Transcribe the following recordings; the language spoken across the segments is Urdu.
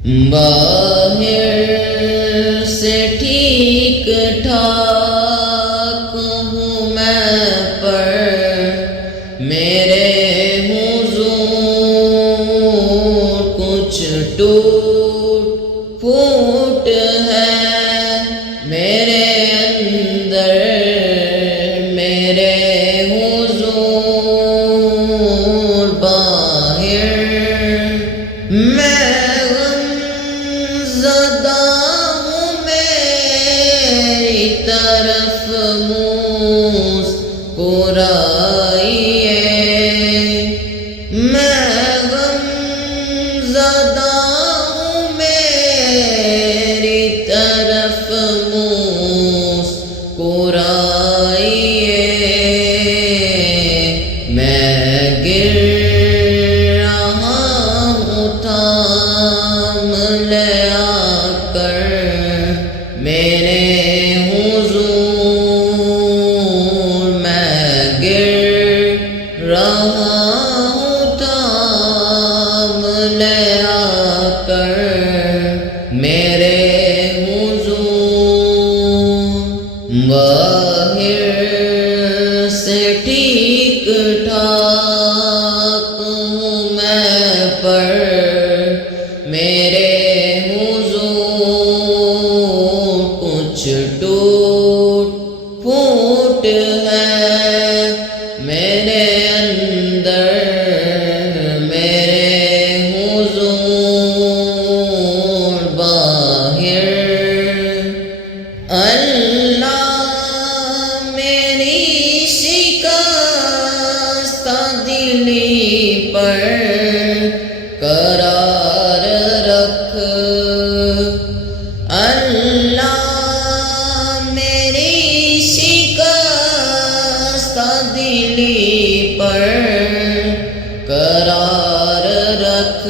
باہر سے ٹھیک ٹھاک ہوں میں، پر میرے حضور کچھ ٹوٹ پھوٹ ہے میرے اندر، میرے حضور باہر میں زدہ ہوں، میری طرف مسکرائیے، میں غم زدہ ہوں، میری طرف مسکرائیے، میں گر رہا ہوں، تھام لے آ کر میرے حضور، میں گر رہا ہوں، تھام لے آ کر میرے حضور، باہر سے ٹھیک ٹھاک ہوں میں، پر میرے حضور کچھ ٹوٹ پھوٹ ہے میرے اندر، میرے حضور باہر اللہ میری شکستہ دلی پر قرار رکھ، اللہ میری شکستہ دلی پر قرار رکھ،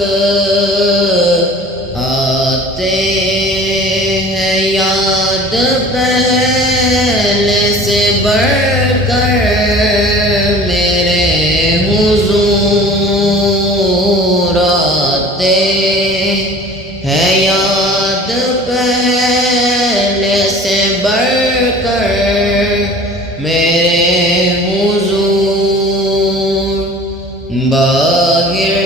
آتے ہیں یاد پہلے سے بڑھ کر میرے حضور، آتے ہیں یاد پہلے سے بڑھ کر میرے حضور، باہر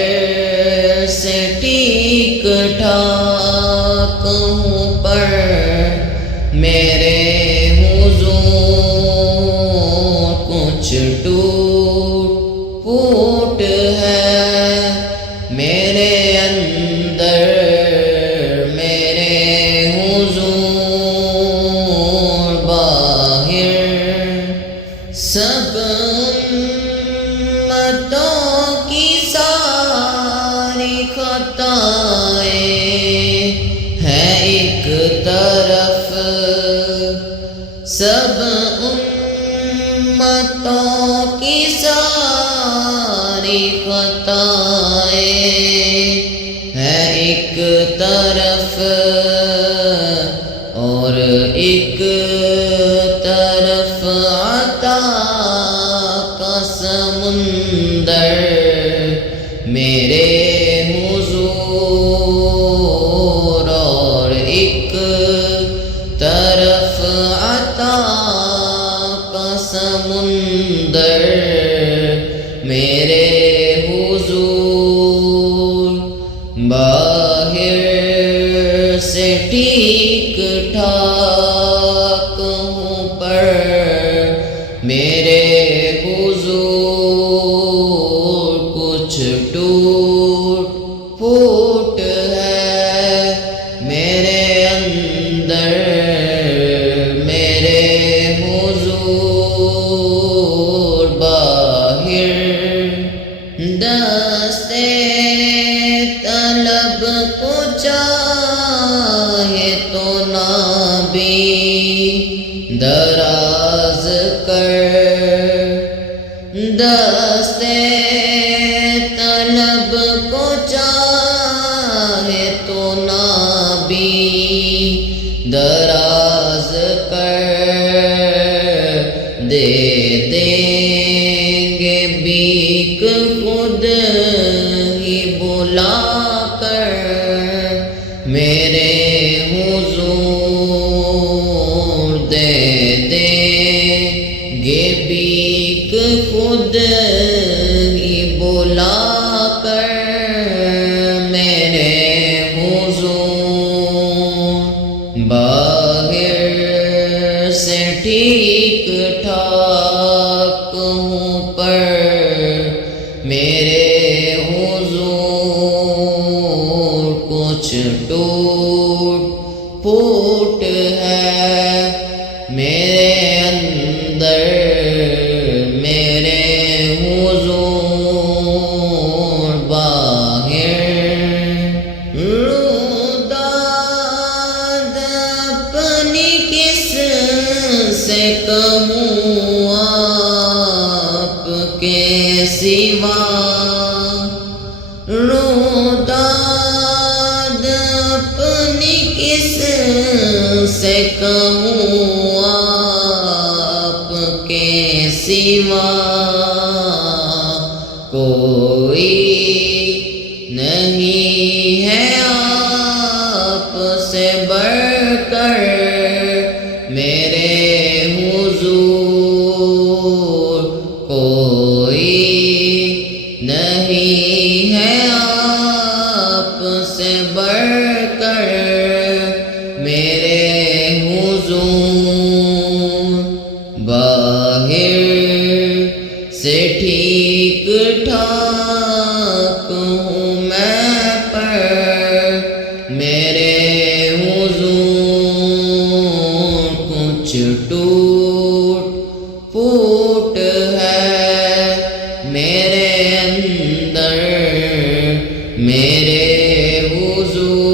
سے ٹھیک ٹھاک ہوں، پر میرے حضور کچھ ٹوٹ پھوٹ ہے میرے اندر، میرے حضور باہر سب امتوں کی ساری خطائیں ہیں ایک طرف، سب امتوں کی ساری خطائیں ہیں ایک طرف، اور ایک طرف عطا کا سمندر میرے حضور، اور ایک طرف عطا کا سمندر میرے حضور، باہر سے ٹھیک ٹھاک ہوں، پر میرے حضور کچھ ٹوٹ پھوٹ ہے میرے اندر، میرے حضور باہر دستے طلب کو چاہے تو نابی دراز کر، دستے طلب کو چاہے تو نابی دراز کر، دے دیں گے بیک خود ہی بلا کر میرے حضور دے دیں گے بھیک خود ہی بلا کر میرے حضور، باہر سے ٹھیک ٹھاک ہوں پر میرے حضور کچھ ٹوٹ پھوٹ ہے میرے اندر، میرے حضور باہر۔ روداد اپنی کس سے کہوں آپ کے سوا، روداد اپنی کس سے کہوں آپ کے سوا، کوئی نہیں ہے آپ سے بڑھ کر میرے حضور، کوئی نہیں ہے آپ سے بڑھ کر میرے حضور، باہر سے ٹھیک ٹھاک ہوں میں پر میرے حضور کچھ ٹوٹ پھوٹ ہے میرے اندر، میرے حضور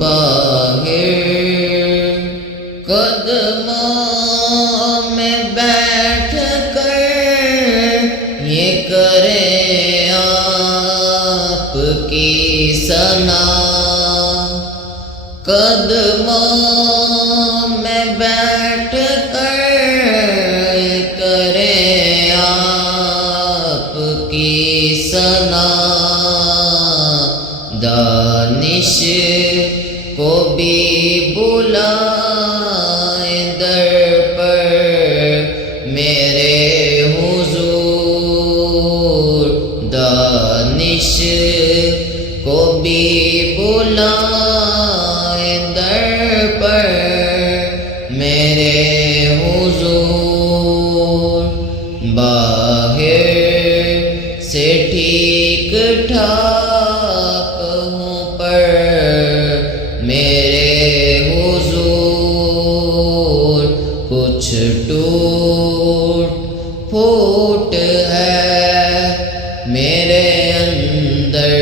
باہر۔ قدموں میں بیٹھ کر یہ کرے آپ کی ثنا، قدموں میں بیٹھ کر یہ کرے آپ کی ثنا، دانش کو بھی بلائے در پر میرے حضور، دانش کو بھی بلائے در پر میرے حضور، باہر سے ٹھیک ٹھاک ہوں پر میرے حضور کچھ ٹوٹ پھوٹ ہے میرے اندر،